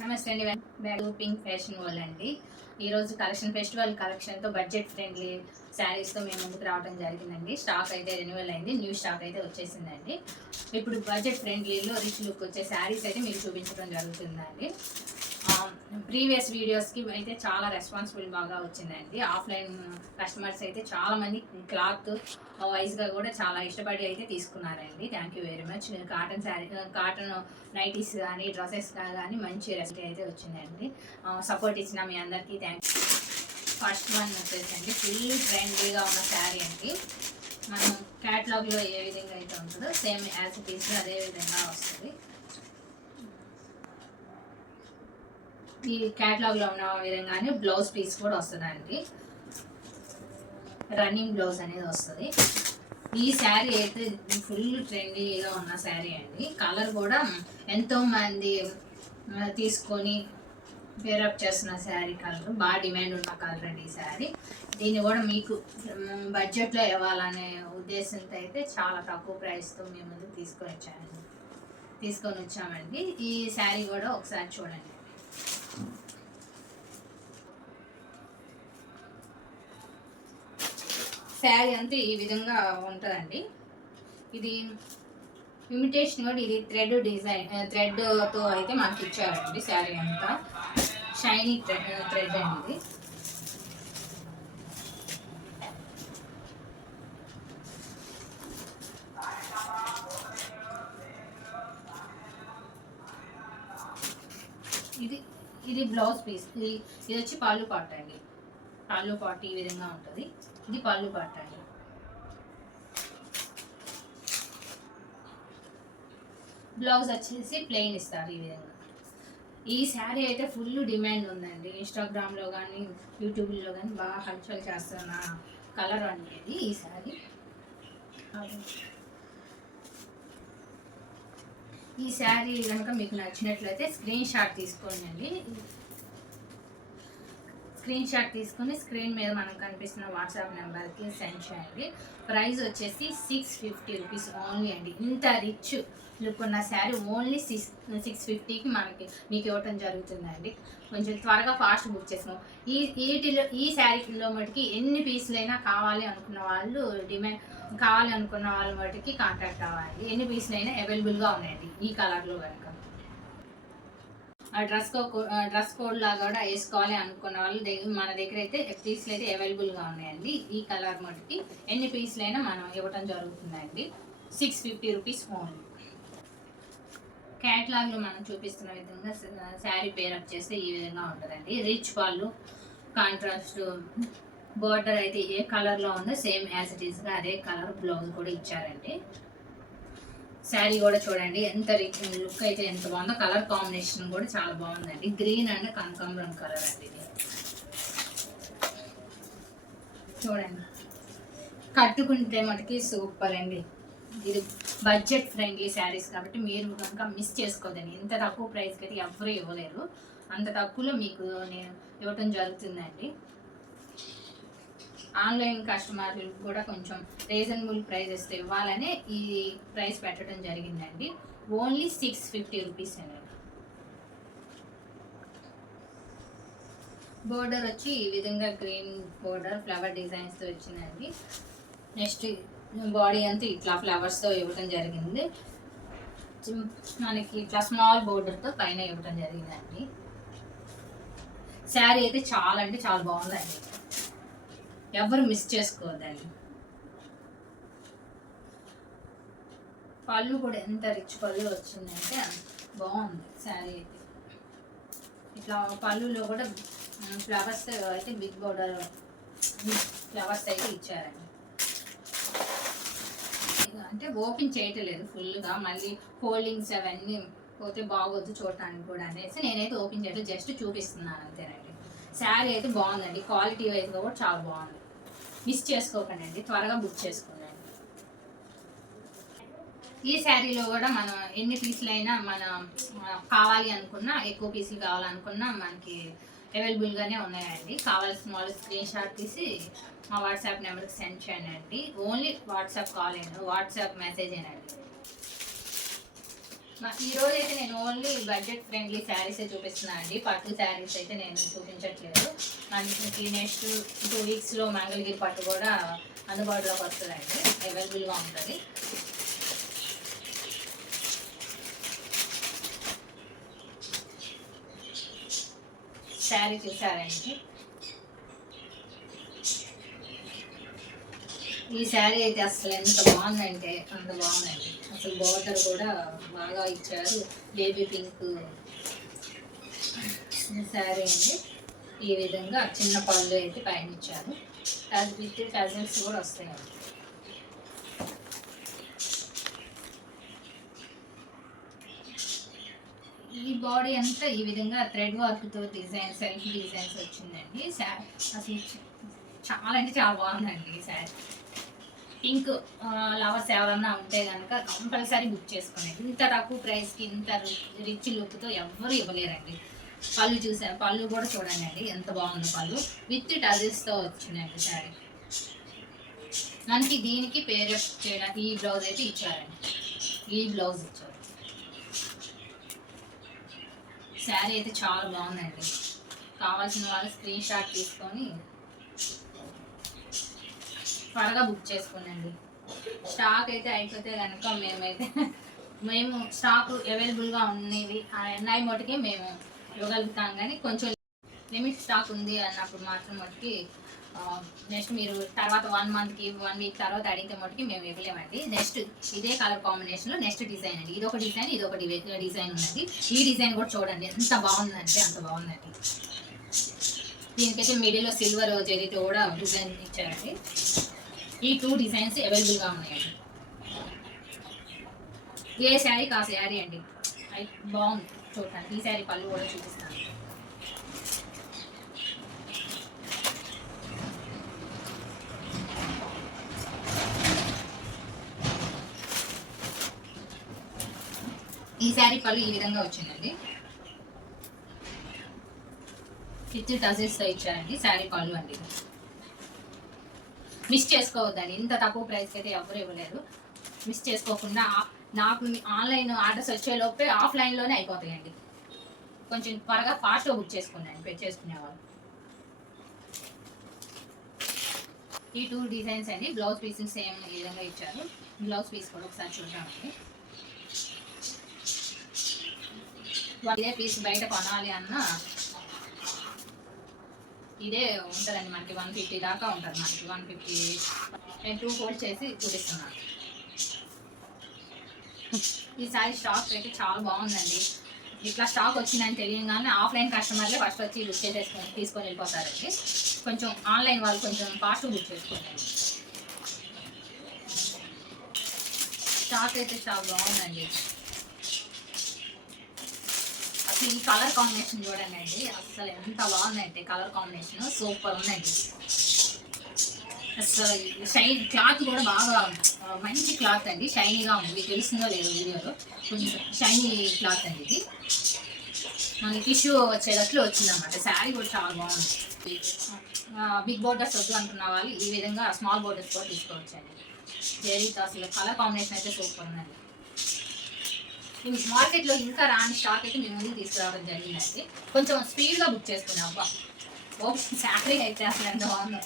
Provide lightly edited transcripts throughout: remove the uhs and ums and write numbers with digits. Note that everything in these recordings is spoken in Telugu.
నమస్తే అండి. Back to pink fashion world అండి. ఈరోజు ఫెస్టివల్ కలెక్షన్తో బడ్జెట్ ఫ్రెండ్లీ శారీస్తో మేము ముందుకు రావడం జరిగిందండి. స్టాక్ అయితే రెన్యువల్ అయింది, న్యూ స్టాక్ అయితే వచ్చేసిందండి. ఇప్పుడు బడ్జెట్ ఫ్రెండ్లీలో రిచ్ లుక్ వచ్చే శారీస్ అయితే మీకు చూపించడం జరుగుతుందండి. ప్రీవియస్ వీడియోస్కి అయితే చాలా రెస్పాన్సిబుల్ బాగా వచ్చిందండి. ఆఫ్లైన్ కస్టమర్స్ అయితే చాలామంది క్లాత్ వైజ్గా కూడా చాలా ఇష్టపడి అయితే తీసుకున్నారండి. Thank you very much. Cotton nighties కానీ డ్రెస్సెస్ కానీ మంచి రెసిపీ అయితే వచ్చిందండి. సపోర్ట్ ఇచ్చిన మీ అందరికీ థ్యాంక్ యూ. ఫస్ట్ వన్ వచ్చేసండి ఫుల్ ట్రెండీగా ఉన్న శారీ అండి. మనం క్యాటలాగ్లో ఏ విధంగా అయితే ఉంటుందో సేమ్ యాజ్ ఇట్ ఈస్ అదే విధంగా వస్తుంది. ఈ క్యాటలాగ్లో ఉన్న విధంగానే బ్లౌజ్ పీస్ కూడా వస్తుందండి. రన్నింగ్ బ్లౌజ్ అనేది వస్తుంది. ఈ శారీ అయితే ఫుల్ ట్రెండీగా ఉన్న శారీ అండి. కలర్ కూడా ఎంతోమంది తీసుకొని పేరప్ చేస్తున్న శారీ కలర్, బాగా డిమాండ్ ఉన్న కలర్ అండి ఈ శారీ. దీన్ని కూడా మీకు బడ్జెట్లో ఇవ్వాలనే ఉద్దేశంతో అయితే చాలా తక్కువ ప్రైస్తో మేము ముందుకు తీసుకొని వచ్చామండి. ఈ శారీ కూడా ఒకసారి చూడండి. శారీ అంతా ఈ విధంగా ఉంటుందండి. ఇది ఇమిటేషన్ కూడా ఇది థ్రెడ్ డిజైన్ థ్రెడ్తో అయితే మనకి ఇచ్చారండి. శారీ అంతా షైనీ థ్రెడ్ అండి. ఇది బ్లౌజ్ పీస్. ఇది వచ్చి పళ్ళు పాట అండి. పళ్ళు పాట ఈ విధంగా ఉంటుంది. ఇది పళ్ళు పాట అండి. బ్లౌజ్ వచ్చేసి ప్లెయిన్ ఇస్తారు ఈ విధంగా. ఈ శారీ అయితే ఫుల్ డిమాండ్ ఉందండి. ఇన్స్టాగ్రామ్లో కానీ యూట్యూబ్లో కానీ బాగా హల్చల్ చేస్తున్న కలర్ అనేది ఈ శారీ. ఈ శారీ కనుక మీకు నచ్చినట్లయితే స్క్రీన్ షాట్ తీసుకోండి. స్క్రీన్ షాట్ తీసుకొని స్క్రీన్ మీద మనకు కనిపిస్తున్న వాట్సాప్ నెంబర్కి సెండ్ చేయండి. ప్రైస్ వచ్చేసి 650 రూపీస్ ఓన్లీ అండి. ఇంత రిచ్ లుక్ ఉన్న శారీ ఓన్లీ 650కి మీకు ఇవ్వటం జరుగుతుందండి. కొంచెం త్వరగా ఫాస్ట్ బుక్ చేసాము. ఈ శారీలో మటుకి ఎన్ని పీసులైనా కావాలి అనుకున్న వాళ్ళు మటుకి కాంటాక్ట్ అవ్వాలి. ఎన్ని పీసులైనా అవైలబుల్గా ఉన్నాయండి ఈ కలర్లో కనుక. డ్రెస్ కోడ్ లాగా కూడా వేసుకోవాలి అనుకున్న వాళ్ళు మన దగ్గర అయితే పీసులు అయితే అవైలబుల్గా ఉన్నాయండి. ఈ కలర్ మటుకి ఎన్ని పీసులైనా మనం ఇవ్వటం జరుగుతుందండి. 650 రూపీస్ ఓన్లీ. క్యాటలాగ్లో మనం చూపిస్తున్న విధంగా శారీ పేరప్ చేస్తే ఈ విధంగా ఉంటుందండి. రిచ్ వాళ్ళు కాంట్రాస్ట్ బోర్డర్ అయితే ఏ కలర్లో ఉందో సేమ్ యాజ్ ఇట్ ఈస్గా అదే కలర్ బ్లౌజ్ కూడా ఇచ్చారండి. శారీ కూడా చూడండి ఎంత రిచ్ లుక్ అయితే ఎంత బాగుందో. కలర్ కాంబినేషన్ కూడా చాలా బాగుందండి. గ్రీన్ అండ్ కనకాంబరం కలర్ అండి ఇది. చూడండి కట్టుకుంటే మటుకి సూపర్ అండి. ఇది బడ్జెట్ ఫ్రెండ్లీ శారీస్ కాబట్టి మీరు కనుక మిస్ చేసుకోదండి. ఇంత తక్కువ ప్రైస్కి అయితే ఎవరు ఇవ్వలేరు. అంత తక్కువలో మీకు నేను ఇవ్వటం జరుగుతుందండి. ఆన్లైన్ కస్టమర్లు కూడా కొంచెం రీజనబుల్ ప్రైజెస్తో ఇవ్వాలనే ఈ ప్రైస్ పెట్టడం జరిగిందండి. ఓన్లీ 650 రూపీస్ అండి. బోర్డర్ వచ్చి ఈ విధంగా గ్రీన్ బోర్డర్ ఫ్లవర్ డిజైన్స్తో వచ్చిందండి. నెక్స్ట్ బాడీ అంతా ఇట్లా ఫ్లవర్స్తో ఇవ్వటం జరిగింది. మనకి ఇట్లా స్మాల్ బోర్డర్తో పైన ఇవ్వటం జరిగిందండి. శారీ అయితే చాలా అంటే చాలా బాగుందండి. ఎవరు మిస్ చేసుకోవద్దండి. పళ్ళు కూడా ఎంత రిచ్ పళ్ళు వచ్చిందంటే బాగుంది శారీ అయితే. ఇట్లా పళ్ళులో కూడా ఫ్లవర్స్ అయితే బిగ్ బోర్డర్ ఫ్లవర్స్ అయితే ఇచ్చారండి. అంటే ఓపెన్ చేయట్లేదు ఫుల్గా, మళ్ళీ ఫోల్డింగ్స్ అవన్నీ పోతే బాగోద్దు చూడటానికి కూడా అనేసి నేనైతే ఓపెన్ చేయట్లేదు, జస్ట్ చూపిస్తున్నాను అంతేనండి. శారీ అయితే బాగుందండి. క్వాలిటీ వైజ్గా కూడా చాలా బాగుంది. మిస్ చేసుకోకండి, త్వరగా బుక్ చేసుకోండి. ఈ శారీలో కూడా మనం ఎన్ని పీసులైనా మనం కావాలి అనుకున్నా, ఎక్కువ పీసులు కావాలనుకున్నా మనకి అవైలబుల్గానే ఉన్నాయండి. కావాల్సిన వాళ్ళు స్క్రీన్ షాట్ తీసి మా వాట్సాప్ నెంబర్కి సెండ్ చేయండి. ఓన్లీ వాట్సాప్ కాల్ అండి, వాట్సాప్ మెసేజ్ ఏనండి. ఈ రోజు అయితే నేను ఓన్లీ బడ్జెట్ ఫ్రెండ్లీ శారీస్ చూపిస్తున్నాను అండి. పట్టు శారీస్ అయితే నేను చూపించట్లేదు. మనకి నెక్స్ట్ 2 వీక్స్లో మంగళగిరి పట్టు కూడా అందుబాటులోకి వస్తుందండి, అవైలబుల్గా ఉంటుంది. శారీ చూసారండి, ఈ శారీ అయితే అసలు ఎంత బాగుందంటే అంత బాగుందండి. అసలు బోర్డర్ కూడా బాగా ఇచ్చారు, బేబీ పింక్ శారీ అండి. ఈ విధంగా చిన్న పళ్ళు అయితే పైన ఇచ్చారు, విత్ టజల్స్ కూడా వస్తాయండి. ఈ బాడీ అంతా ఈ విధంగా థ్రెడ్ వర్క్తో డిజైన్, సెల్ఫ్ డిజైన్స్ వచ్చిందండి. అసలు చాలా అంటే చాలా బాగుందండి ఈ శారీ. పింక్ లవర్స్ ఎవరన్నా ఉంటే కనుక కంపల్సరీ బుక్ చేసుకోండి. ఇంత తక్కువ ప్రైస్కి ఇంత రిచ్ లుక్తో ఎవరు ఇవ్వలేరండి. పళ్ళు చూసారు, పళ్ళు కూడా చూడండి అండి ఎంత బాగుంది. పళ్ళు విత్ టజల్స్తో వచ్చిందండి శారీ. మనకి దీనికి పేరప్ చేయడానికి ఈ బ్లౌజ్ అయితే ఇచ్చారండి, ఈ బ్లౌజ్ ఇచ్చారు. శారీ అయితే చాలా బాగుందండి. కావాల్సిన వాళ్ళు స్క్రీన్ షాట్ తీసుకొని త్వరగా బుక్ చేసుకోండి. స్టాక్ అయితే అయిపోతే కనుక మేము స్టాక్ అవైలబుల్గా ఉన్నవి అన్నాయి మటుకి మేము ఇవ్వగలుగుతాం, కానీ కొంచెం లిమిట్ స్టాక్ ఉంది అన్నప్పుడు మాత్రం మటుకి నెక్స్ట్ మీరు తర్వాత 1 మంత్కి 1 వీక్ తర్వాత అడిగితే మటుకి మేము ఇవ్వలేమండి. నెక్స్ట్ ఇదే కలర్ కాంబినేషన్లో నెక్స్ట్ డిజైన్ అండి, ఇదొక డిజైన్ ఇదొక డిజైన్ ఉందండి. ఈ డిజైన్ కూడా చూడండి ఎంత బాగుందంటే అంత బాగుందండి. దీనికైతే మిడిల్లో సిల్వర్ జరీతో కూడా డిజైన్ ఇచ్చారండి. ఈ 2 డిజైన్స్ అవైలబుల్గా ఉన్నాయండి. ఏ శారీకి ఆ శారీ అండి, బాగుంది చూడండి. ఈ శారీ పళ్ళు కూడా చూపిస్తాను. ఈ శారీ పళ్ళు ఈ విధంగా వచ్చిందండి, విత్ టజల్స్తో ఇచ్చారండి. శారీ పళ్ళు అండి, మిస్ చేసుకోవద్దండి. ఇంత తక్కువ ప్రైస్కి అయితే ఎవరు ఇవ్వలేరు. మిస్ చేసుకోకుండా నాకు ఆన్లైన్ ఆర్డర్స్ వచ్చేలోపే ఆఫ్లైన్లోనే అయిపోతాయండి. కొంచెం త్వరగా ఫాస్ట్గా బుక్ చేసుకున్నాను చేసుకునేవాళ్ళు. ఈ 2 డిజైన్స్ అండి. బ్లౌజ్ పీస్ సేమ్ ఈ విధంగా ఇచ్చారు. బ్లౌజ్ పీస్ కూడా ఒకసారి చూద్దామండి. ఇదే పీస్ బయట కొనాలి అన్న ఇదే ఉంటుందండి మనకి 150 దాకా ఉంటుంది. మనకి 150 నేను 2 ఫోల్డ్ చేసి చూపిస్తున్నాను. ఈ సారీ స్టాక్ అయితే చాలా బాగుందండి. ఇట్లా స్టాక్ వచ్చిందని తెలియగానే ఆఫ్లైన్ కస్టమర్లే ఫస్ట్ వచ్చి బుక్ చేసేసుకొని తీసుకొని వెళ్ళిపోతారండి. కొంచెం ఆన్లైన్ వాళ్ళు కొంచెం ఫాస్ట్ బుక్ చేసుకోండి. స్టాక్ అయితే చాలా బాగుందండి. అసలు ఈ కలర్ కాంబినేషన్ చూడండి అండి, అసలు ఎంత బాగుందంటే కలర్ కాంబినేషన్ సూపర్ ఉందండి. అసలు షైన్ క్లాత్ కూడా బాగా మంచి క్లాత్ అండి, షైనీగా ఉంది. మీకు తెలుస్తుందో లేదో వీడియోలో, కొంచెం షైనీ క్లాత్ అండి. ఇది మనకి టిష్యూ వచ్చేటట్లు వచ్చిందన్నమాట. శారీ కూడా చాలా బాగుంది. బిగ్ బోర్డర్స్ వద్దు అనుకున్న వాళ్ళు ఈ విధంగా స్మాల్ బోర్డర్స్ కూడా తీసుకోవచ్చండి. జరీతో అసలు కలర్ కాంబినేషన్ అయితే సూపర్ ఉందండి. మార్కెట్లో ఇంకా రాని స్టాక్ అయితే మేము ముందుకు తీసుకురావడం జరిగిందండి. కొంచెం స్పీడ్గా బుక్ చేసుకున్నాం. అబ్బా శారీ అయితే అసలు ఎంత బాగుందో.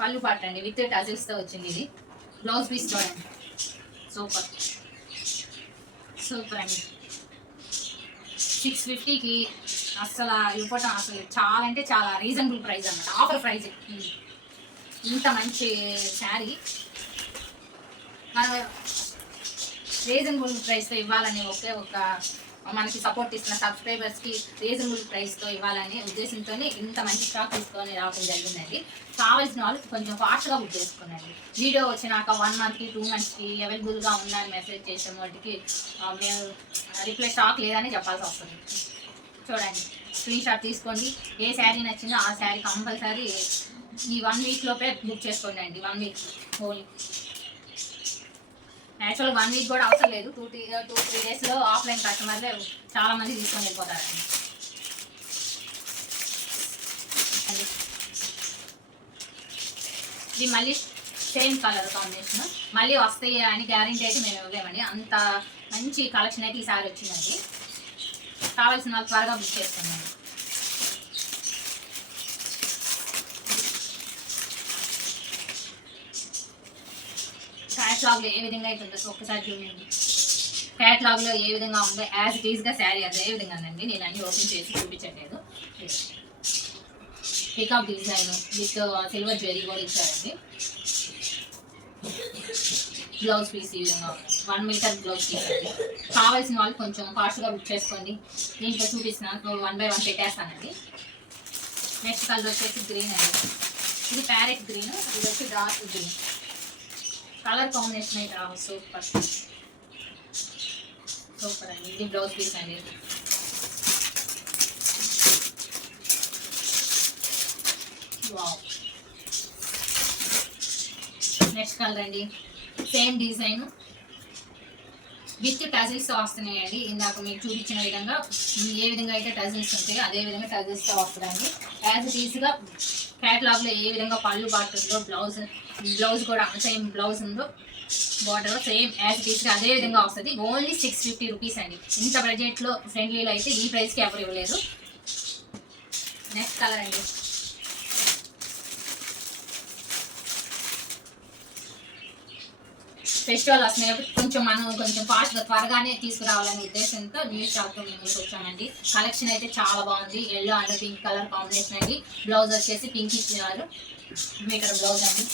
పళ్ళు పట్టండి విత్ టజిల్స్తో వచ్చింది. ఇది బ్లౌజ్ పీస్ చూడండి, సూపర్ సూపర్ అండి. 650కి అసలు ఇవ్వటం అసలు చాలా అంటే చాలా రీజనబుల్ ప్రైస్ అన్నమాట, ఆఫర్ ప్రైస్. ఇంత మంచి శారీ మనం రీజనబుల్ ప్రైస్తో ఇవ్వాలని ఒక మనకి సపోర్ట్ ఇస్తున్న సబ్స్క్రైబర్స్కి రీజనబుల్ ప్రైస్తో ఇవ్వాలనే ఉద్దేశంతోనే ఇంత మంచి స్టాక్ తీసుకొని రావడం జరిగిందండి. కావాల్సిన వాళ్ళు కొంచెం ఫాస్ట్గా బుక్ చేసుకోండి. వీడియో వచ్చినాక 1 మంత్కి 2 మంత్స్కి అవైలబుల్గా ఉందని మెసేజ్ చేసే వాటికి మేము రిప్లై స్టాక్ లేదని చెప్పాల్సి వస్తుంది. చూడండి, స్క్రీన్ షాట్ తీసుకోండి. ఏ శారీ నచ్చిందో ఆ శారీ కంపల్సరీ ఈ 1 వీక్ లోపే బుక్ చేసుకోండి అండి. 1 వీక్ ఓన్లీ. యాక్చువల్గా 1 వీక్ కూడా అవసరం లేదు. 2-3 డేస్లో ఆఫ్లైన్ కస్టమర్లే చాలా మంది తీసుకొని వెళ్ళిపోతారండి. ఇది మళ్ళీ సేమ్ కలర్ కాంబినేషన్. మళ్ళీ వస్తాయి అని గ్యారెంటీ అయితే మేము ఇవ్వలేమండి. అంత మంచి కలెక్షన్ అయితే ఈసారి వచ్చిందండి. కావాల్సిన వాళ్ళు త్వరగా బుక్ చేసుకున్నాను. క్యాట్లాగ్లో ఏ విధంగా అయితే ఉందో ఒక్కసారి చూడండి. క్యాట్లాగ్లో ఏ విధంగా ఉందో యాజ్ ఇట్ ఈస్గా శారీ అదే విధంగానండి. నేను అన్ని ఓపెన్ చేసి చూపించట్లేదు. Peacock design with silver jewellery కూడా ఇచ్చారండి. బ్లౌజ్ పీస్ ఈ విధంగా ఉంది. 1 మీటర్ బ్లౌజ్ పీస్ అండి. కావాల్సిన వాళ్ళు కొంచెం ఫాస్ట్గా బుక్ చేసుకోండి. దీంట్లో చూపిస్తున్నాను 1 by 1 పెట్టేస్తానండి. నెక్స్ట్ కలర్ వచ్చేసి గ్రీన్ అండి. ఇది ప్యారెట్ గ్రీన్, ఇది వచ్చి డార్క్ గ్రీన్. కలర్ కాంబినేషన్ అయితే సూపర్ సూపర్ అండి. ఇది బ్లౌజ్ పీస్ అండి. నెక్స్ట్ కలర్ అండి. సేమ్ డిజైన్ విత్ టజిల్స్తో వస్తున్నాయండి. ఇందాక మీకు చూపించిన విధంగా ఏ విధంగా అయితే టజిల్స్ ఉంటాయో అదే విధంగా టజిల్స్తో వస్తుందండి. యాజ్ ఇట్ ఈస్గా క్యాటలాగ్లో ఏ విధంగా పళ్ళు బాటుందో బ్లౌజ్ కూడా సేమ్ బ్లౌజ్ ఉందో బార్డర్ సేమ్ యాజ్ ఇట్ ఈస్గా అదే విధంగా వస్తుంది. ఓన్లీ 650 రూపీస్ అండి. ఇంత బడ్జెట్లో ఫ్రెండ్లీలో అయితే ఈ ప్రైస్కి ఎవరు ఇవ్వలేదు. నెక్స్ట్ కలర్ అండి. ఫెస్టివల్ వస్తున్నాయి కొంచెం ఫాస్ట్గా త్వరగానే తీసుకురావాలనే ఉద్దేశంతో న్యూ స్టాక్తో మేము వచ్చామండి. కలెక్షన్ అయితే చాలా బాగుంది. Yellow and pink colour combination అండి. బ్లౌజ్ వచ్చేసి పింక్ ఇచ్చినారు. మీటర్ బ్లౌజ్ అండి.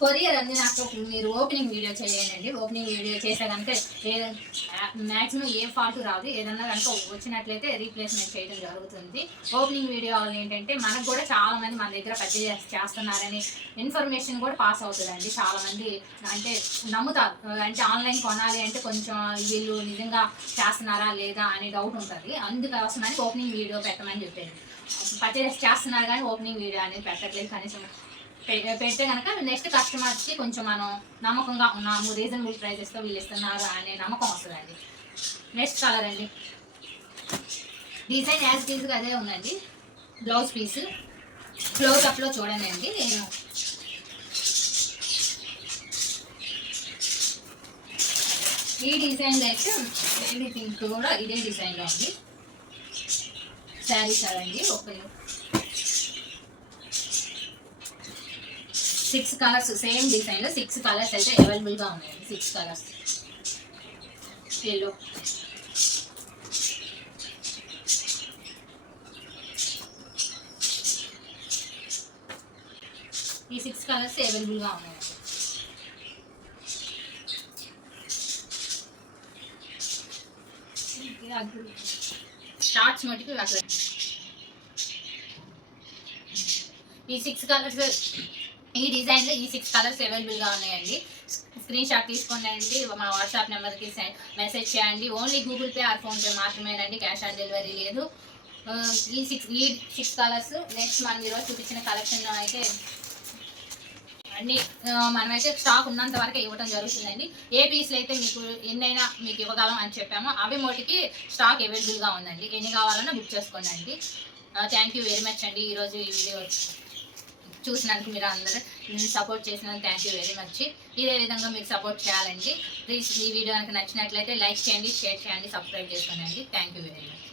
కొరియర్ అండి. నాకు మీరు ఓపెనింగ్ వీడియో చేయండి. ఓపెనింగ్ వీడియో చేస్తే కనుక మ్యాక్సిమం ఏ ఫాల్ట్ రాదు. ఏదన్నా కనుక వచ్చినట్లయితే రీప్లేస్మెంట్ చేయడం జరుగుతుంది. ఓపెనింగ్ వీడియో ఏంటంటే మనకు కూడా చాలామంది మన దగ్గర పర్చేజ్ చేస్తున్నారని ఇన్ఫర్మేషన్ కూడా పాస్ అవుతుందండి. చాలామంది అంటే నమ్ముతారు. అంటే ఆన్లైన్ కొనాలి అంటే కొంచెం వీళ్ళు నిజంగా చేస్తున్నారా లేదా అనే డౌట్ ఉంటుంది. అందుకోసమని ఓపెనింగ్ వీడియో పెట్టమని చెప్పేది. పర్చేజ్ చేస్తున్నారు కానీ ఓపెనింగ్ వీడియో అనేది పెట్టట్లేదు. కనీసం పెడితే కనుక నెక్స్ట్ కస్టమర్స్కి కొంచెం మనం నమ్మకంగా ఉన్నాము, రీజనబుల్ ప్రైజెస్తో వీళ్ళు ఇస్తున్నారు అనే నమ్మకం వస్తుందండి. నెక్స్ట్ కలర్ అండి. డిజైన్ యాజ్ పీస్గా అదే ఉందండి. బ్లౌజ్ పీస్ క్లోజప్లో చూడండి అండి. నేను ఈ డిజైన్లో అయితే బేబీ పింక్ కూడా ఇదే డిజైన్లో ఉంది. శారీ కదండి. ఒక 6 కలర్స్ సేమ్ డిజైన్లో 6 కలర్స్ అయితే అవైలబుల్గా ఉన్నాయండి. 6 కలర్స్. ఎల్లో, ఈ 6 కలర్స్ అవైలబుల్గా ఉన్నాయండి. షార్ట్స్ మటుకు అట్లా ఈ 6 కలర్స్ ఈ డిజైన్లో ఈ 6 కలర్స్ అవైలబుల్గా ఉన్నాయండి. స్క్రీన్ షాట్ తీసుకోండి. మా వాట్సాప్ నెంబర్కి మెసేజ్ చేయండి. Only Google Pay or PhonePe మాత్రమేనండి. క్యాష్ ఆన్ డెలివరీ లేదు. ఈ 6 కలర్స్. నెక్స్ట్ మనం ఈరోజు చూపించిన కలెక్షన్లో అయితే అన్నీ మనమైతే స్టాక్ ఉన్నంత వరకు ఇవ్వడం జరుగుతుందండి. ఏ పీస్లు అయితే మీకు ఎన్నైనా మీకు ఇవ్వగలం అని చెప్పామో అవి మోటికి స్టాక్ అవైలబుల్గా ఉందండి. ఎన్ని కావాలన్నా బుక్ చేసుకోండి అండి. థ్యాంక్ యూ వెరీ మచ్ అండి. ఈరోజు ఈ వీడియో చూసినందుకు మీరు అందరూ సపోర్ట్ చేసినందుకు థ్యాంక్ యూ వెరీ మచ్. ఇదే విధంగా మీరు సపోర్ట్ చేయాలండి. ప్లీజ్ ఈ వీడియో కనుక నచ్చినట్లయితే లైక్ చేయండి, షేర్ చేయండి, సబ్స్క్రైబ్ చేసుకోండి. Thank you very much.